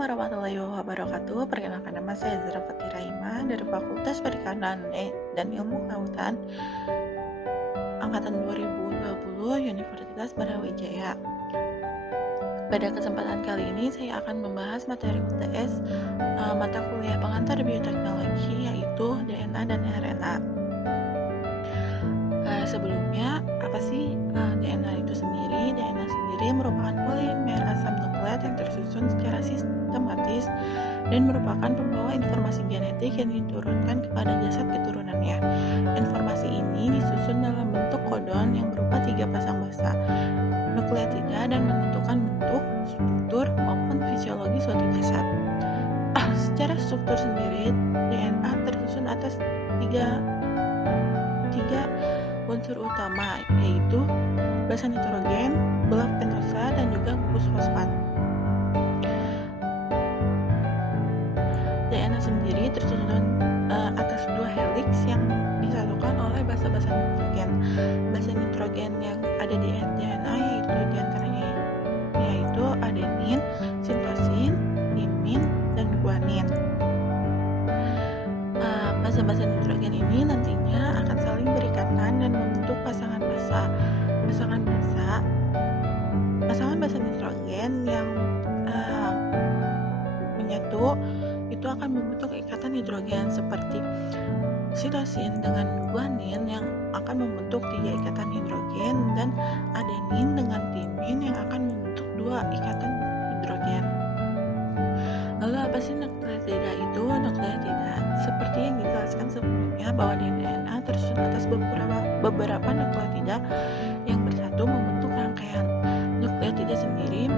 warahmatullahi wabarakatuh. Perkenalkan, nama saya Zara Fatira Ima dari Fakultas Perikanan dan Ilmu Kelautan Angkatan 2020 Universitas Brawijaya. Pada kesempatan kali ini saya akan membahas materi UTS mata kuliah pengantar bioteknologi, yaitu DNA dan RNA. Sebelumnya, apa sih DNA itu sendiri? DNA sendiri merupakan polimer asam nukleat yang tersusun secara sistematis dan merupakan pembawa informasi genetik yang diturunkan kepada jasad keturunannya. Informasi ini disusun dalam bentuk kodon yang berupa 3 pasang basa nukleotida dan menentukan bentuk, struktur, maupun fisiologi suatu jasad. Secara struktur sendiri, DNA tersusun atas tiga unsur utama, yaitu basa nitrogen, gelap pentosa, dan juga gugus fosfat. DNA sendiri tersusun atas 2 heliks yang disatukan oleh basa-basa nitrogen. Basa nitrogen yang ada di DNA yaitu diantaranya yaitu adenin, sitosin, timin, dan guanin. Basa-basa nitrogen ini nantinya akan saling berikatan dan membentuk pasangan basa. Pasangan basa nitrogen yang menyatu itu akan membentuk ikatan hidrogen seperti sitosin dengan guanin yang akan membentuk 3 ikatan hidrogen dan adenin dengan timin yang akan membentuk 2 ikatan hidrogen. Lalu apa sih nukleotida itu? Nukleotida seperti yang dijelaskan sebelumnya bahwa DNA tersusun atas beberapa nukleotida yang bersatu membentuk rangkaian. Nukleotida sendiri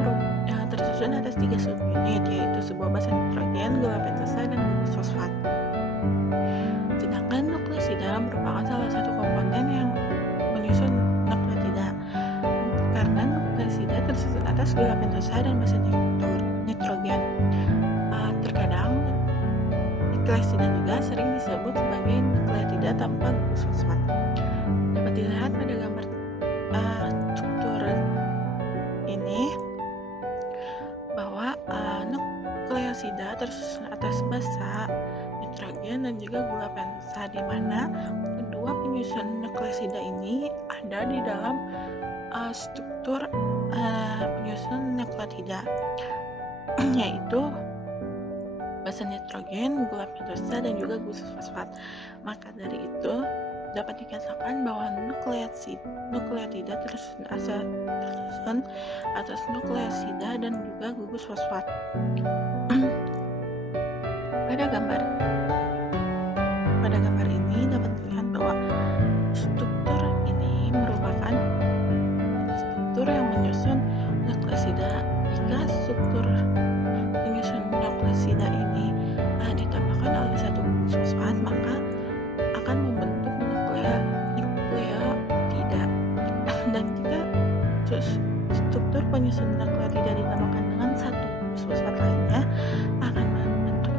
tersusun atas 3 subunit, yaitu sebuah basa nitrogen, gelap pentosa, dan gugus fosfat. Sedangkan nukleosida merupakan salah satu komponen yang menyusun nukleotida, karena nukleosida tersusun atas gelap pentosa dan basa nitrogen. Terkadang nukleosida juga sering disebut sebagai nukleotida tanpa gugus fosfat. Dapat dilihat pada gambar struktur ini bahwa nukleosida tersusun atas basa nitrogen dan juga gula pentosa, di mana kedua penyusun nukleosida ini ada di dalam struktur penyusun nukleotida yaitu basa nitrogen, gula pentosa, dan juga gugus fosfat. Maka dari itu dapat dikatakan bahwa nukleotida tersusun atas nukleosida dan juga gugus fosfat. Pada gambar ini dapat dilihat bahwa struktur ini merupakan struktur yang menyusun nukleosida. Jika struktur penyusun nukleosida ini ditambahkan oleh satu gugus fosfat, maka akan membentuk nukleotida. Dan jika struktur penyusun nukleotida ditambahkan dengan satu gugus fosfat lainnya, akan membentuk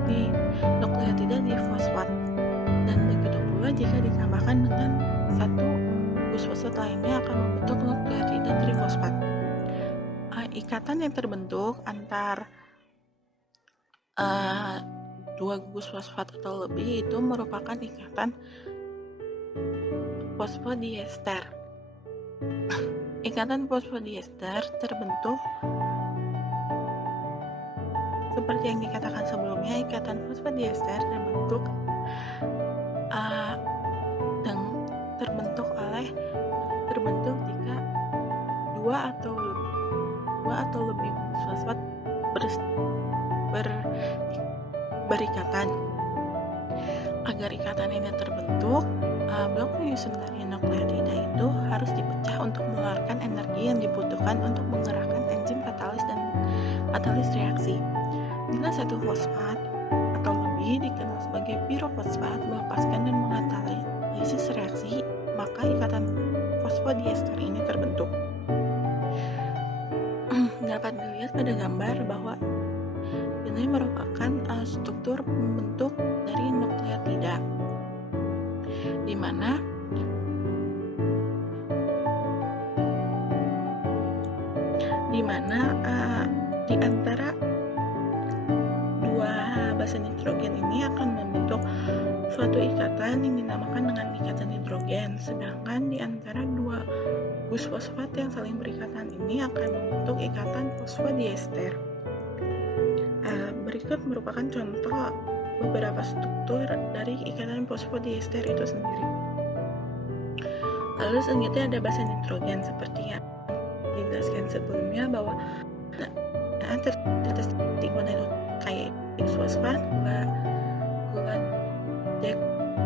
nukleotida difosfat. Dan begitu pula jika ditambahkan dengan satu gugus fosfat lainnya akan membentuk nukleotida trifosfat. Ikatan yang terbentuk antar 2 gugus fosfat atau lebih itu merupakan ikatan fosfodiester. Ikatan fosfodiester terbentuk seperti yang dikatakan sebelumnya. Ikatan fosfodiester terbentuk jika dua atau lebih gugus fosfat berikatan. Agar ikatan ini terbentuk, blok penyusun dari nukleotida itu harus dipecah untuk mengeluarkan energi yang dibutuhkan untuk menggerakkan enzim katalis dan katalis reaksi. Bila satu fosfat atau lebih dikenal sebagai pirofosfat melepaskan dan mengkatalisis reaksi, maka ikatan fosfodiester ini terbentuk. Dapat dilihat pada gambar bahwa ini merupakan struktur pembentuk dari nukleotida, di mana di antara basa nitrogen ini akan membentuk suatu ikatan yang dinamakan dengan ikatan hidrogen, sedangkan di antara dua gus fosfat yang saling berikatan ini akan membentuk ikatan fosfodiester. Berikut merupakan contoh beberapa struktur dari ikatan fosfodiester itu sendiri. Lalu selanjutnya ada basa nitrogen seperti yang dijelaskan sebelumnya bahwa terdapat kayak fosfat, gula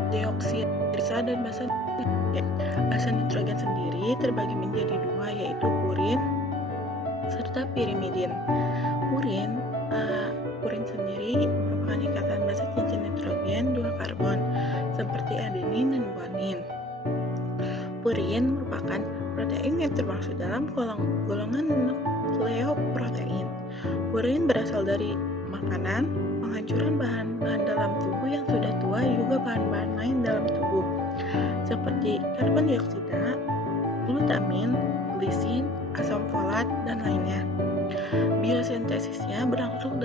deoksirisa dan basa nitrogen sendiri terbagi menjadi dua, yaitu purin serta pirimidin. Purin sendiri merupakan ikatan basa cincin nitrogen dua karbon seperti adenin dan guanin. Purin merupakan protein yang termasuk dalam golongan nukleoprotein. Purin berasal dari makanan, penghancuran bahan-bahan dalam tubuh yang sudah tua, juga bahan-bahan lain dalam tubuh seperti karbon dioksida, glutamin, glisin, asam folat, dan lainnya. Biosintesisnya berlangsung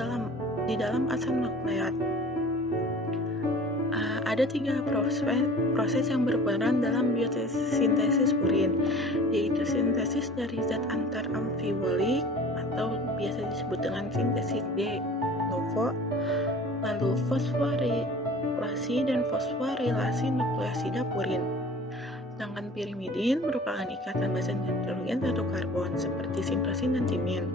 di dalam asam nukleat. Ada 3 proses yang berperan dalam biosintesis purin, yaitu sintesis dari zat antar amfibolik atau biasa disebut dengan sintesis de novo, lalu fosforilasi dan fosforilasi nukleosida purin. Sedangkan pirimidin merupakan ikatan basa nitrogen satu karbon seperti simtrosin dan timin.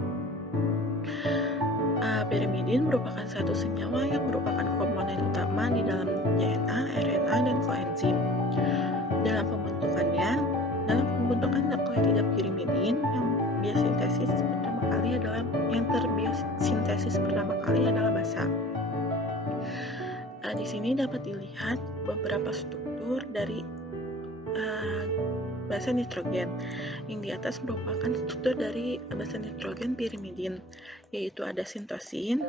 Pirimidin merupakan satu senyawa yang merupakan komponen utama di dalam DNA, RNA, dan koenzim. Dalam pembentukan nukleotida pirimidin yang terbiosintesis pertama kali adalah basa. Di sini dapat dilihat beberapa struktur dari basa nitrogen. Yang di atas merupakan struktur dari basa nitrogen pirimidin, yaitu ada sintosin,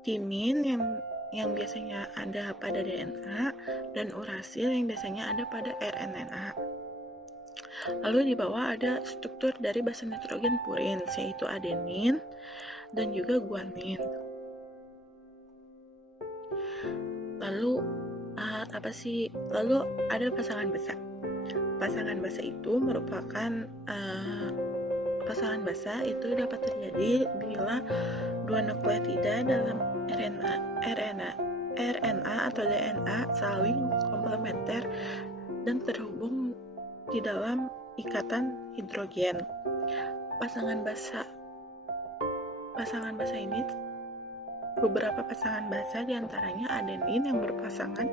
timin yang biasanya ada pada DNA, dan urasil yang biasanya ada pada rNA. Lalu di bawah ada struktur dari basa nitrogen purin, yaitu adenin dan juga guanin. Lalu ada pasangan basa. Pasangan basa itu merupakan pasangan basa itu dapat terjadi bila dua nukleotida dalam RNA atau DNA saling komplementer dan terhubung di dalam ikatan hidrogen. Pasangan basa ini, beberapa pasangan basa diantaranya adenin yang berpasangan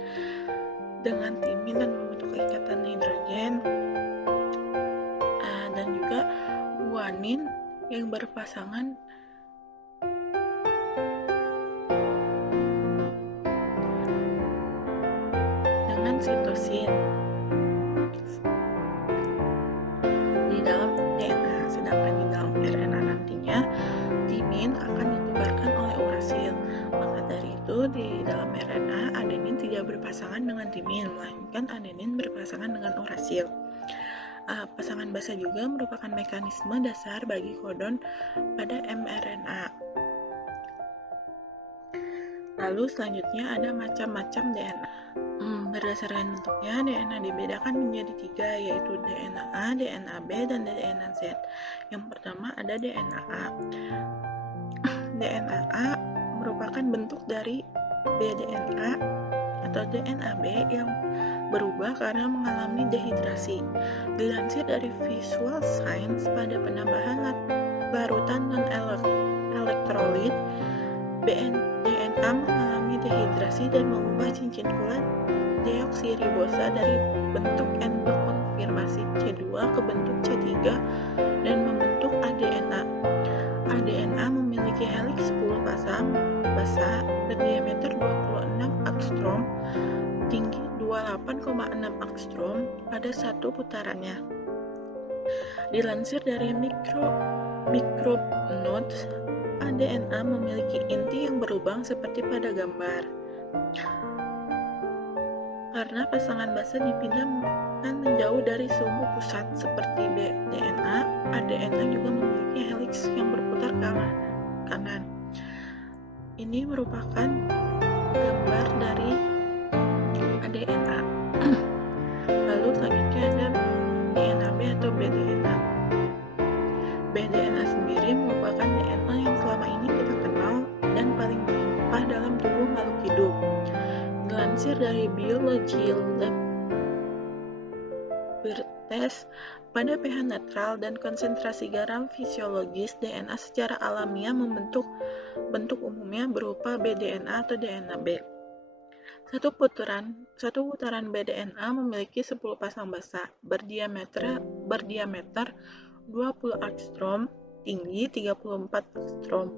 dengan timin dan membentuk ikatan hidrogen, dan juga guanin yang berpasangan dengan sitosin di dalam DNA. Sedangkan di dalam RNA nantinya timin akan ditebarkan oleh urasil. Maka dari itu di dalam RNA adenin tidak berpasangan dengan timin, melainkan adenin berpasangan dengan urasil. Pasangan basa juga merupakan mekanisme dasar bagi kodon pada mRNA. Lalu selanjutnya ada macam-macam DNA. Berdasarkan bentuknya, DNA dibedakan menjadi 3, yaitu DNA A, DNA B, dan DNA Z. Yang pertama ada DNA A. DNA A merupakan bentuk dari bDNA atau DNA B yang berubah karena mengalami dehidrasi. Dilansir dari Visual Science, pada penambahan larutan non-elektrolit, DNA mengalami dehidrasi dan mengubah cincin gula deoksiribosa dari bentuk endokonfirmasi C2 ke bentuk C3 dan membentuk ADNA. ADNA memiliki heliks 10 pasang basa berdiameter 26 angstrom, tinggi 28,6 angstrom pada satu putarannya. Dilansir dari Micronotes, ADNA memiliki inti yang berlubang seperti pada gambar. Karena pasangan basa dipindahkan menjauh dari sumbu pusat seperti DNA, ADNA juga memiliki heliks yang berputar ke arah kanan. Ini merupakan gambar dari ADNA. Lalu selanjutnya ada DNAB atau BDNA. BDNA sendiri merupakan DNA yang selama ini kita kenal dan paling melimpah dalam tubuh makhluk hidup. Dilansir dari Biological Database, pada pH netral dan konsentrasi garam fisiologis, DNA secara alamiah membentuk bentuk umumnya berupa BDNA atau DNAB. Satu putaran BDNA memiliki 10 pasang basa berdiameter 20 angstrom, tinggi 34 angstrom,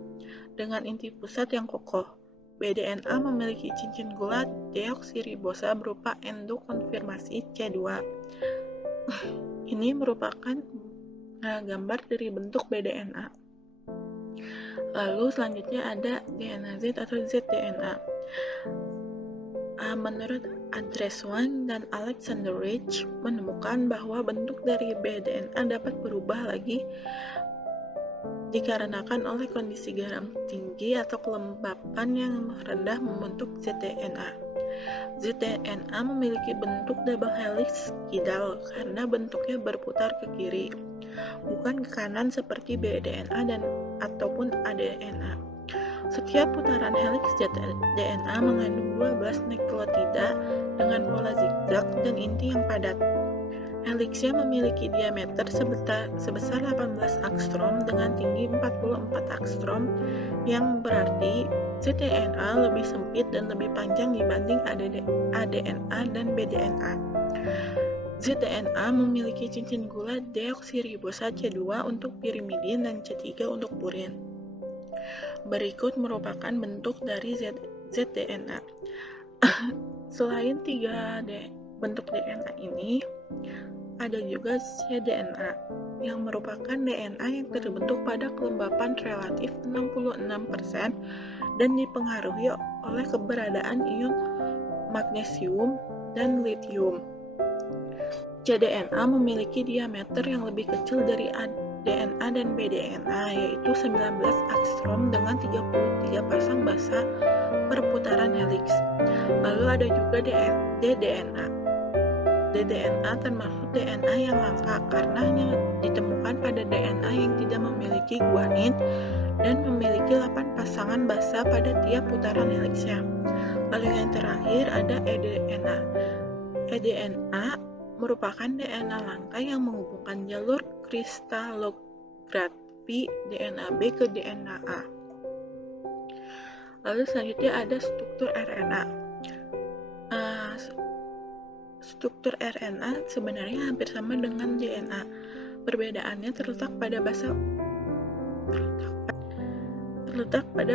dengan inti pusat yang kokoh. BDNA memiliki cincin gula deoksiribosa berupa endokonfirmasi C2. Ini merupakan gambar dari bentuk BDNA. Lalu selanjutnya ada DNA Z atau zDNA. Menurut Andres Wang dan Alexander Rich menemukan bahwa bentuk dari BDNA dapat berubah lagi dikarenakan oleh kondisi garam tinggi atau kelembapan yang rendah membentuk zDNA. zDNA memiliki bentuk double helix kidal karena bentuknya berputar ke kiri, bukan ke kanan seperti BDNA ataupun ADNA. Setiap putaran helix DNA mengandung 12 nukleotida dengan pola zigzag dan inti yang padat. Helixnya memiliki diameter sebesar 18 angstrom dengan tinggi 44 angstrom, yang berarti zDNA lebih sempit dan lebih panjang dibanding ADNA dan BDNA. zDNA memiliki cincin gula deoksiribosa C2 untuk pirimidin dan C3 untuk purin. Berikut merupakan bentuk dari zDNA. Selain 3 bentuk DNA ini, ada juga cDNA, yang merupakan DNA yang terbentuk pada kelembapan relatif 66% dan dipengaruhi oleh keberadaan ion magnesium dan litium. cDNA memiliki diameter yang lebih kecil dari DNA dan BDNA, yaitu 19 angstrom dengan 33 pasang basa per putaran helix. Lalu ada juga ddNA. ddNA termasuk DNA yang langka karena hanya ditemukan pada DNA yang tidak memiliki guanin dan memiliki 8 pasangan basa pada tiap putaran helixnya. Lalu yang terakhir ada eDNA. eDNA merupakan DNA langka yang menghubungkan jalur kristalografi DNAB ke DNA. Lalu selanjutnya ada struktur RNA. Struktur RNA sebenarnya hampir sama dengan DNA. Perbedaannya terletak pada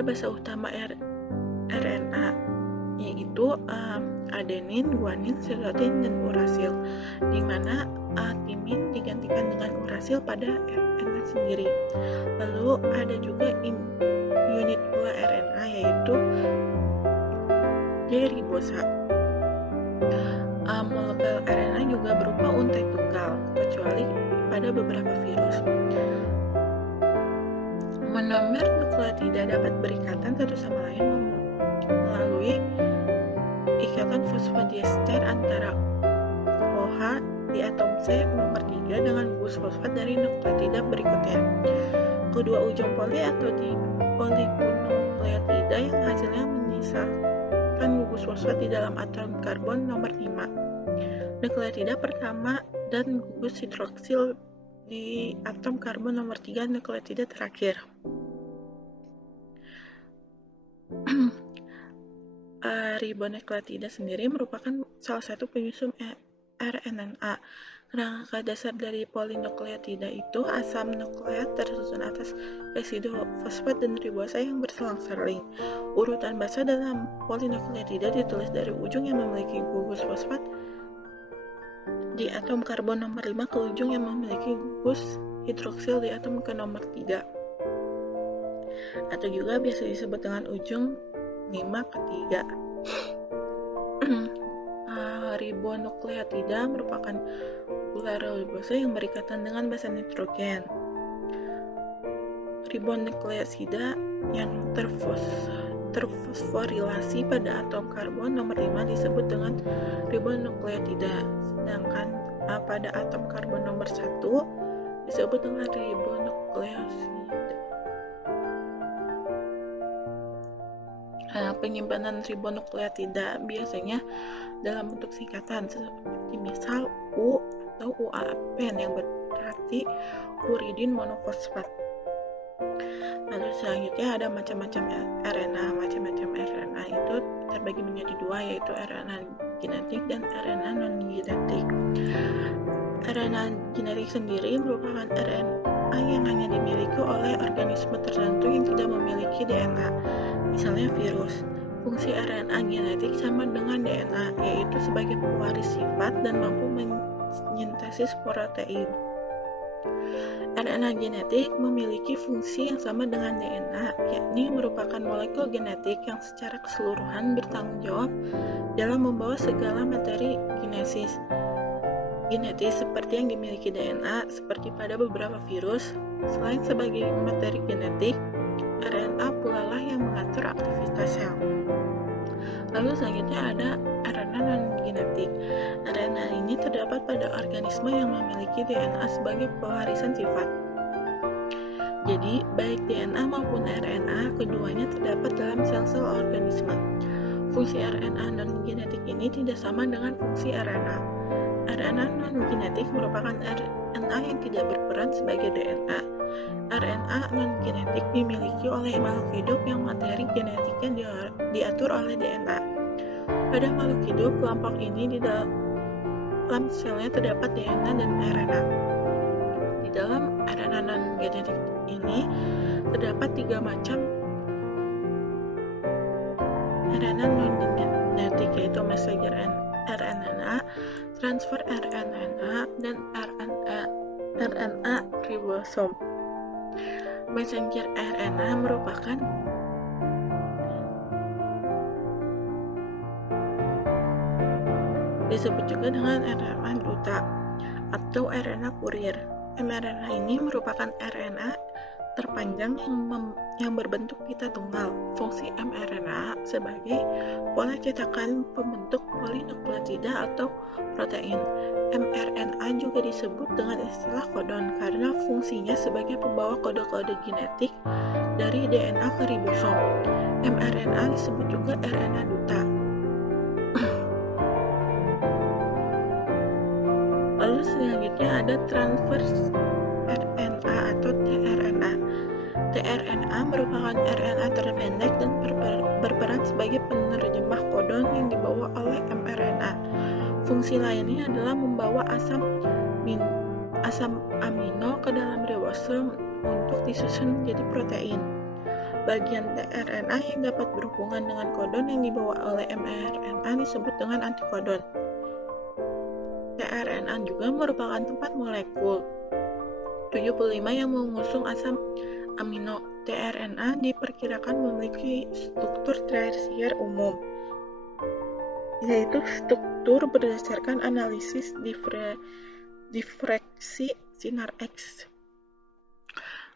basa utama RNA, yaitu adenin, guanin, sitosin, dan urasil, di mana timin digantikan dengan urasil pada RNA sendiri. Lalu ada juga unit gula RNA, yaitu D-ribosa. Molekul RNA juga berupa untai tunggal, kecuali pada beberapa virus. Monomer nukleotida dapat berikatan satu sama lain melalui ikatan fosfodiester antara OH di atom C nomor 3 dengan gugus fosfat dari nukleotida berikutnya. Kedua ujung poli atau dipolinukleotida yang hasilnya menyisakan gugus fosfat di dalam atom karbon nomor 5. Nukleotida pertama dan gugus hidroksil di atom karbon nomor 3 nukleotida terakhir. Ribonukleotida sendiri merupakan salah satu penyusun RNA. Kerangka dasar dari polinukleotida itu asam nukleat tersusun atas residu fosfat dan ribosa yang berselang-seling. Urutan basa dalam polinukleotida ditulis dari ujung yang memiliki gugus fosfat di atom karbon nomor 5 ke ujung yang memiliki gugus hidroksil di atom ke nomor 3, atau juga biasa disebut dengan ujung 5 ke 3. Ribonukleotida merupakan gula ribosa yang berikatan dengan basa nitrogen. Ribonukleosida yang terfosforilasi pada atom karbon nomor 5 disebut dengan ribonukleotida, sedangkan pada atom karbon nomor 1 disebut dengan ribonukleosida. Penyimpanan ribonukleotida biasanya dalam bentuk singkatan seperti misal U atau UAP yang berarti uridin monofosfat. Lalu selanjutnya ada macam-macam RNA. Macam-macam RNA itu terbagi menjadi dua, yaitu RNA genetik dan RNA non-genetik. RNA genetik sendiri merupakan RNA yang hanya dimiliki oleh organisme tertentu yang tidak memiliki DNA, misalnya virus. Fungsi RNA genetik sama dengan DNA, yaitu sebagai pewaris sifat dan mampu menyintesis protein. RNA genetik memiliki fungsi yang sama dengan DNA, yakni merupakan molekul genetik yang secara keseluruhan bertanggung jawab dalam membawa segala materi genetis seperti yang dimiliki DNA, seperti pada beberapa virus. Selain sebagai materi genetik, RNA pula lah yang mengatur aktivitas sel. Lalu selanjutnya ada RNA non-genetik. RNA ini terdapat pada organisme yang memiliki DNA sebagai pewarisan sifat. Jadi, baik DNA maupun RNA, keduanya terdapat dalam sel-sel organisme. Fungsi RNA non-genetik ini tidak sama dengan fungsi RNA. RNA non-genetik merupakan RNA yang tidak berperan sebagai DNA. RNA non-genetik dimiliki oleh makhluk hidup yang materi genetiknya diatur oleh DNA. Pada makhluk hidup, kelompok ini di dalam selnya terdapat DNA dan RNA. Di dalam RNA non-genetik ini terdapat 3 macam RNA non-genetik, yaitu messenger RNA, transfer RNA, dan RNA ribosom. Messenger RNA merupakan disebut juga dengan RNA duta atau RNA kurir. mRNA ini merupakan RNA terpanjang yang berbentuk pita tunggal. Fungsi mRNA sebagai pola cetakan pembentuk polinukleotida atau protein. mRNA juga disebut dengan istilah kodon karena fungsinya sebagai pembawa kode-kode genetik dari DNA ke ribosom. mRNA disebut juga RNA duta. Lalu selanjutnya ada transverse RNA atau tRNA. tRNA merupakan RNA terpendek dan berperan sebagai penerjemah kodon yang dibawa oleh mRNA. Fungsi lainnya adalah membawa asam amino ke dalam ribosom untuk disusun menjadi protein. Bagian tRNA yang dapat berhubungan dengan kodon yang dibawa oleh mRNA disebut dengan antikodon. tRNA juga merupakan tempat molekul 75 yang mengusung asam amino. tRNA diperkirakan memiliki struktur tersier umum, yaitu struktur berdasarkan analisis difraksi sinar X.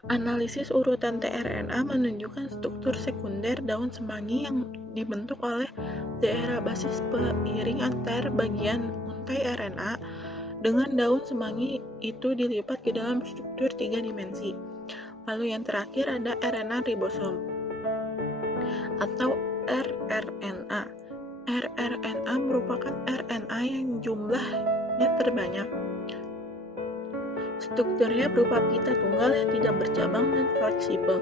Analisis urutan tRNA menunjukkan struktur sekunder daun semanggi yang dibentuk oleh daerah basis pengiring antar bagian untai RNA dengan daun semanggi itu dilipat ke dalam struktur 3 dimensi. Lalu yang terakhir ada RNA ribosom atau rRNA. rRNA merupakan RNA yang jumlahnya terbanyak. Strukturnya berupa pita tunggal yang tidak bercabang dan fleksibel.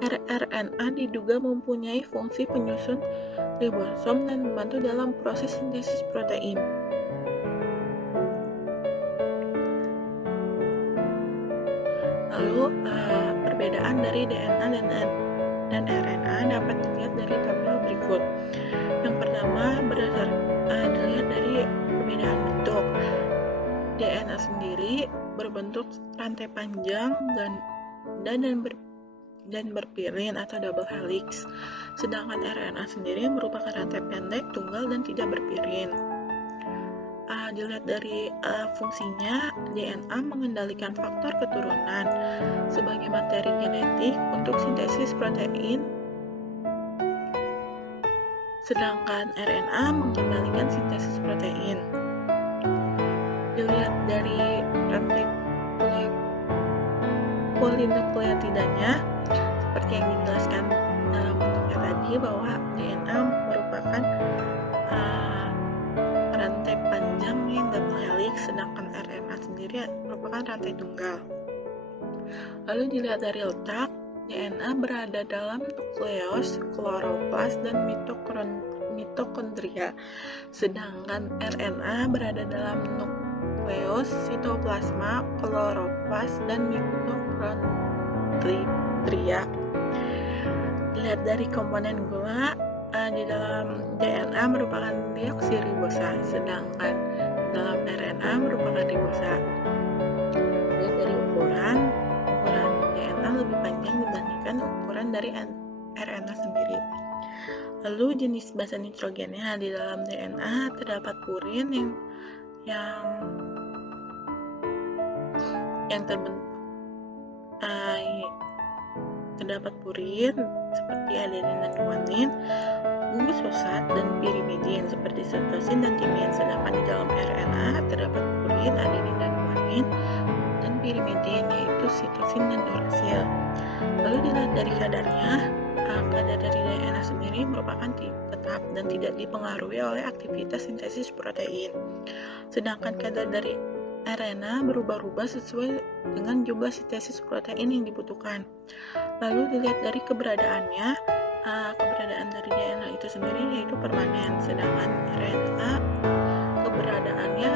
rRNA diduga mempunyai fungsi penyusun ribosom dan membantu dalam proses sintesis protein. Lalu perbedaan dari DNA dan RNA dapat dilihat dari tabel berikut. Yang pertama dilihat dari perbedaan bentuk. DNA sendiri berbentuk rantai panjang dan berpirin atau double helix, sedangkan RNA sendiri merupakan rantai pendek, tunggal, dan tidak berpirin. Dilihat dari fungsinya, DNA mengendalikan faktor keturunan sebagai materi genetik untuk sintesis protein, sedangkan RNA mengendalikan sintesis protein. Dilihat dari rantai polinukleotidanya, seperti yang dijelaskan dalam bentuknya tadi, bahwa DNA merupakan rantai panjang yang double helix, sedangkan RNA sendiri merupakan rantai tunggal. Lalu dilihat dari letak, DNA berada dalam nukleus, kloroplas, dan mitokondria, sedangkan RNA berada dalam nukleus, sitoplasma, kloroplas, dan mitokondria. Dilihat dari komponen gula, di dalam DNA merupakan deoksiribosa, sedangkan dalam RNA merupakan ribosa. Dilihat dari ukuran DNA lebih panjang dibandingkan ukuran dari RNA sendiri. Lalu jenis basa nitrogennya, di dalam DNA terdapat purin yang terdapat purin seperti adenin dan guanin, gugus fosfat dan pirimidin seperti cytosine dan timin. Sedangkan di dalam RNA terdapat purin, adenin dan guanin, dan pirimidin, yaitu sitosin dan uracil. Lalu dilihat dari kadarnya, kadar dari DNA sendiri merupakan tetap dan tidak dipengaruhi oleh aktivitas sintesis protein. Sedangkan kadar dari RNA berubah-ubah sesuai dengan jumlah sintesis protein yang dibutuhkan. Lalu dilihat dari keberadaannya, keberadaan dari DNA itu sendiri yaitu permanen, sedangkan RNA keberadaannya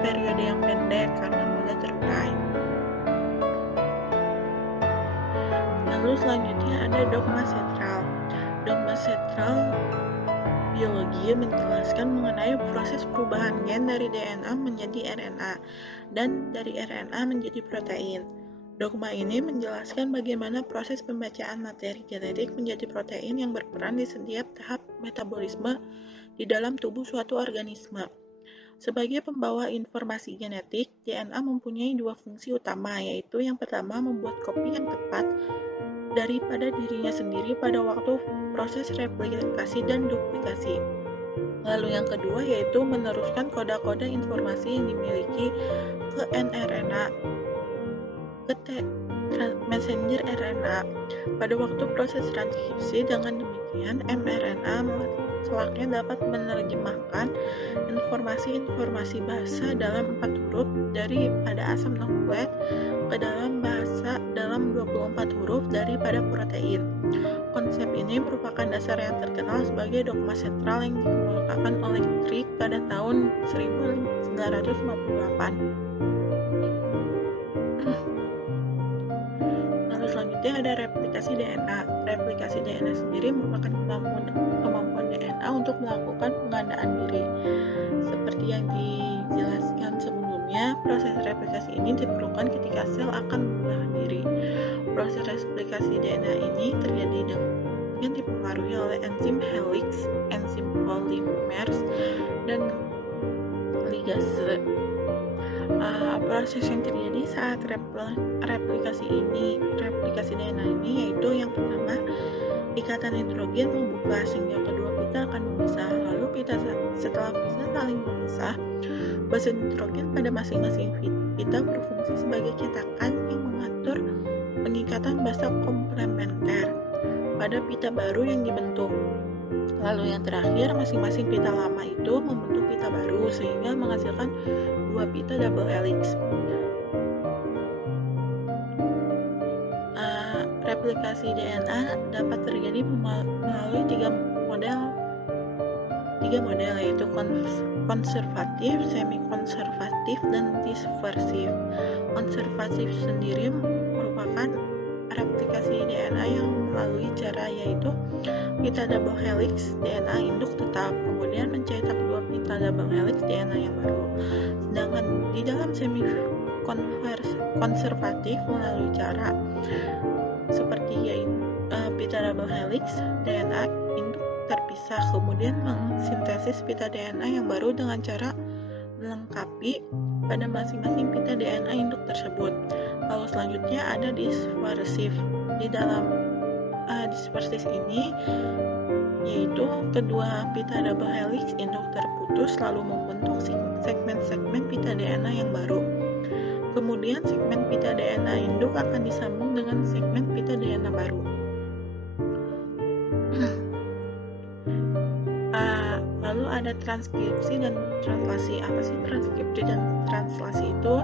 periode yang pendek karena mudah terurai. Lalu selanjutnya ada dogma sentral. Dogma sentral biologi menjelaskan mengenai proses perubahan gen dari DNA menjadi RNA dan dari RNA menjadi protein. Dogma ini menjelaskan bagaimana proses pembacaan materi genetik menjadi protein yang berperan di setiap tahap metabolisme di dalam tubuh suatu organisme. Sebagai pembawa informasi genetik, DNA mempunyai dua fungsi utama, yaitu yang pertama membuat kopi yang tepat daripada dirinya sendiri pada waktu proses replikasi dan duplikasi. Lalu yang kedua yaitu meneruskan kode-kode informasi yang dimiliki ke nRNA, ke messenger RNA pada waktu proses transkripsi. Dengan demikian, mRNA selaknya dapat menerjemahkan informasi-informasi bahasa dalam 4 huruf daripada asam nukleat ke dalam bahasa dalam 24 huruf daripada protein. Konsep ini merupakan dasar yang terkenal sebagai dogma sentral yang dikemukakan oleh Crick pada tahun 1958. Lalu selanjutnya ada replikasi DNA. Replikasi DNA sendiri merupakan kemampuan DNA untuk melakukan pengandaan diri. Seperti yang dijelaskan sebelumnya, proses replikasi ini diperlukan ketika sel akan mengubah diri. Proses replikasi DNA ini terjadi dengan dipengaruhi oleh enzim helix, enzim polimers, dan ligase. Proses yang terjadi saat replikasi DNA ini yaitu yang pertama, ikatan hidrogen membuka sehingga kedua pita akan memisah. Lalu setelah pita saling memisah, basa nitrogen pada masing-masing pita berfungsi sebagai cetakan yang mengatur pengikatan basa komplementer pada pita baru yang dibentuk. Lalu yang terakhir, masing-masing pita lama itu membentuk pita baru sehingga menghasilkan dua pita double helix. Replikasi DNA dapat terjadi melalui tiga model yaitu konservatif, semi-konservatif, dan dispersif. Konservatif sendiri merupakan replikasi DNA yang melalui cara yaitu pita double helix DNA induk tetap, kemudian mencetak dua pita double helix DNA yang baru. Sedangkan di dalam semi konservatif melalui cara seperti yaitu pita double helix DNA induk terpisah, kemudian mensintesis pita DNA yang baru dengan cara melengkapi pada masing-masing pita DNA induk tersebut. Lalu selanjutnya ada dispersif. Di dalam dispersif ini yaitu kedua pita double helix induk terputus lalu membentuk segmen-segmen pita DNA yang baru. Kemudian segmen pita DNA induk akan disambung dengan segmen pita DNA baru. Lalu ada transkripsi dan translasi. Apa sih transkripsi dan translasi itu?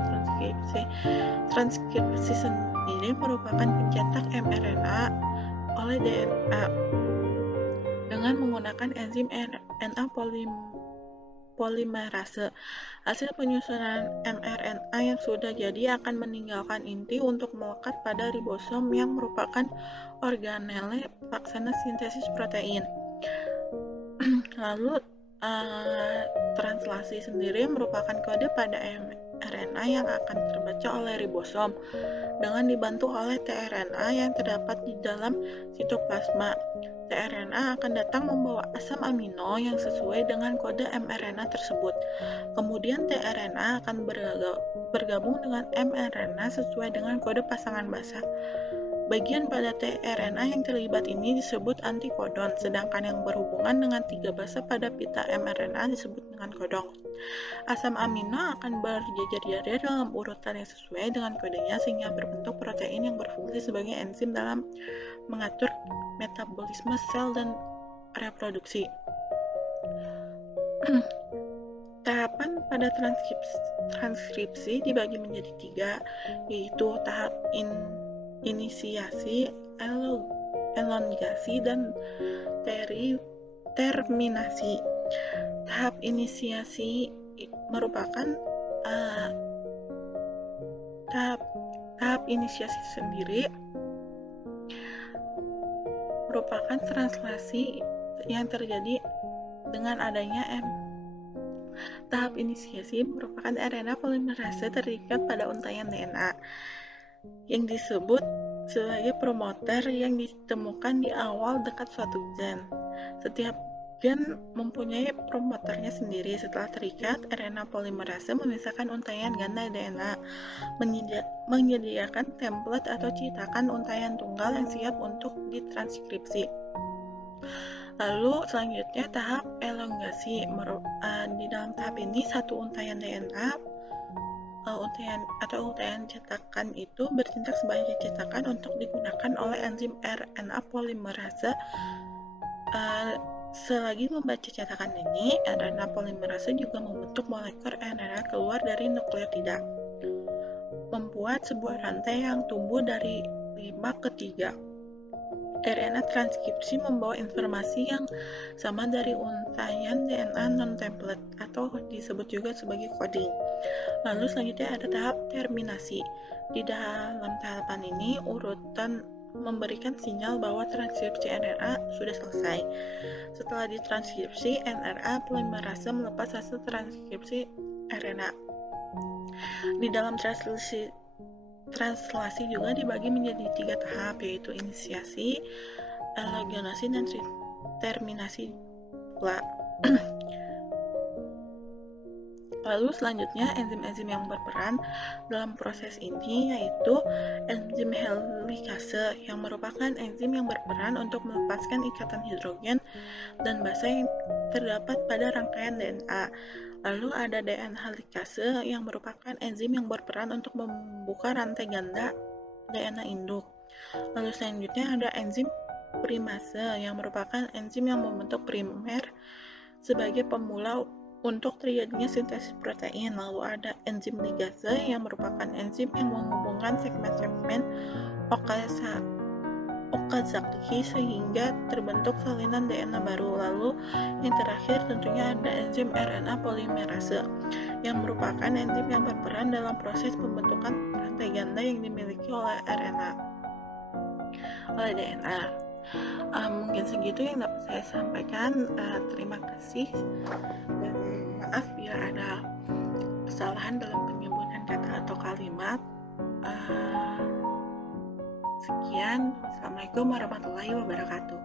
Transkripsi sendiri merupakan pencetak mRNA oleh DNA dengan menggunakan enzim RNA polimerase. Hasil penyusunan mRNA yang sudah jadi akan meninggalkan inti untuk melekat pada ribosom yang merupakan organelle pelaksana sintesis protein. Lalu translasi sendiri merupakan kode pada mRNA yang akan terbaca oleh ribosom dengan dibantu oleh tRNA yang terdapat di dalam sitoplasma. tRNA akan datang membawa asam amino yang sesuai dengan kode mRNA tersebut. Kemudian tRNA akan bergabung dengan mRNA sesuai dengan kode pasangan basa. Bagian pada tRNA yang terlibat ini disebut antikodon, sedangkan yang berhubungan dengan tiga basa pada pita mRNA disebut dengan kodon. Asam amino akan berjejer-jejer dalam urutan yang sesuai dengan kodenya sehingga berbentuk protein yang berfungsi sebagai enzim dalam mengatur metabolisme sel dan reproduksi. Tahapan pada transkripsi dibagi menjadi tiga, yaitu tahap inisiasi, elongasi, dan terminasi. Tahap inisiasi merupakan tahap inisiasi sendiri merupakan translasi yang terjadi dengan adanya tahap inisiasi merupakan RNA polimerase terikat pada untaian DNA yang disebut sebagai promoter yang ditemukan di awal dekat suatu gen. Setiap gen mempunyai promoternya sendiri. Setelah terikat, RNA polimerase memisahkan untaian ganda DNA, menyediakan template atau cetakan untaian tunggal yang siap untuk ditranskripsi. Lalu selanjutnya tahap elongasi. Di dalam tahap ini satu untaian DNA untaian cetakan itu bertindak sebagai cetakan untuk digunakan oleh enzim RNA polimerase. Selagi membaca cetakan ini, RNA polimerase juga membentuk molekul RNA keluar dari nukleotida, membuat sebuah rantai yang tumbuh dari 5 ke 3. RNA transkripsi membawa informasi yang sama dari untaian DNA non-template atau disebut juga sebagai coding. Lalu selanjutnya ada tahap terminasi. Di dalam tahapan ini urutan memberikan sinyal bahwa transkripsi RNA sudah selesai. Setelah ditranskripsi, RNA polimerase melepas hasil transkripsi RNA. Di dalam translasi juga dibagi menjadi 3 tahap, yaitu inisiasi, elongasi, dan terminasi pula. Lalu selanjutnya enzim-enzim yang berperan dalam proses ini yaitu enzim helikase yang merupakan enzim yang berperan untuk melepaskan ikatan hidrogen dan basa yang terdapat pada rangkaian DNA. Lalu ada DNA helikase yang merupakan enzim yang berperan untuk membuka rantai ganda DNA induk. Lalu selanjutnya ada enzim primase yang merupakan enzim yang membentuk primer sebagai pemula untuk terjadinya sintesis protein. Lalu ada enzim ligase yang merupakan enzim yang menghubungkan segmen-segmen Okazaki sehingga terbentuk salinan DNA baru. Lalu yang terakhir tentunya ada enzim RNA polimerase yang merupakan enzim yang berperan dalam proses pembentukan rantai ganda yang dimiliki oleh DNA. Mungkin segitu yang dapat saya sampaikan. Terima kasih dan maaf bila ada kesalahan dalam penyebutan kata atau kalimat. Sekian, wassalamualaikum warahmatullahi wabarakatuh.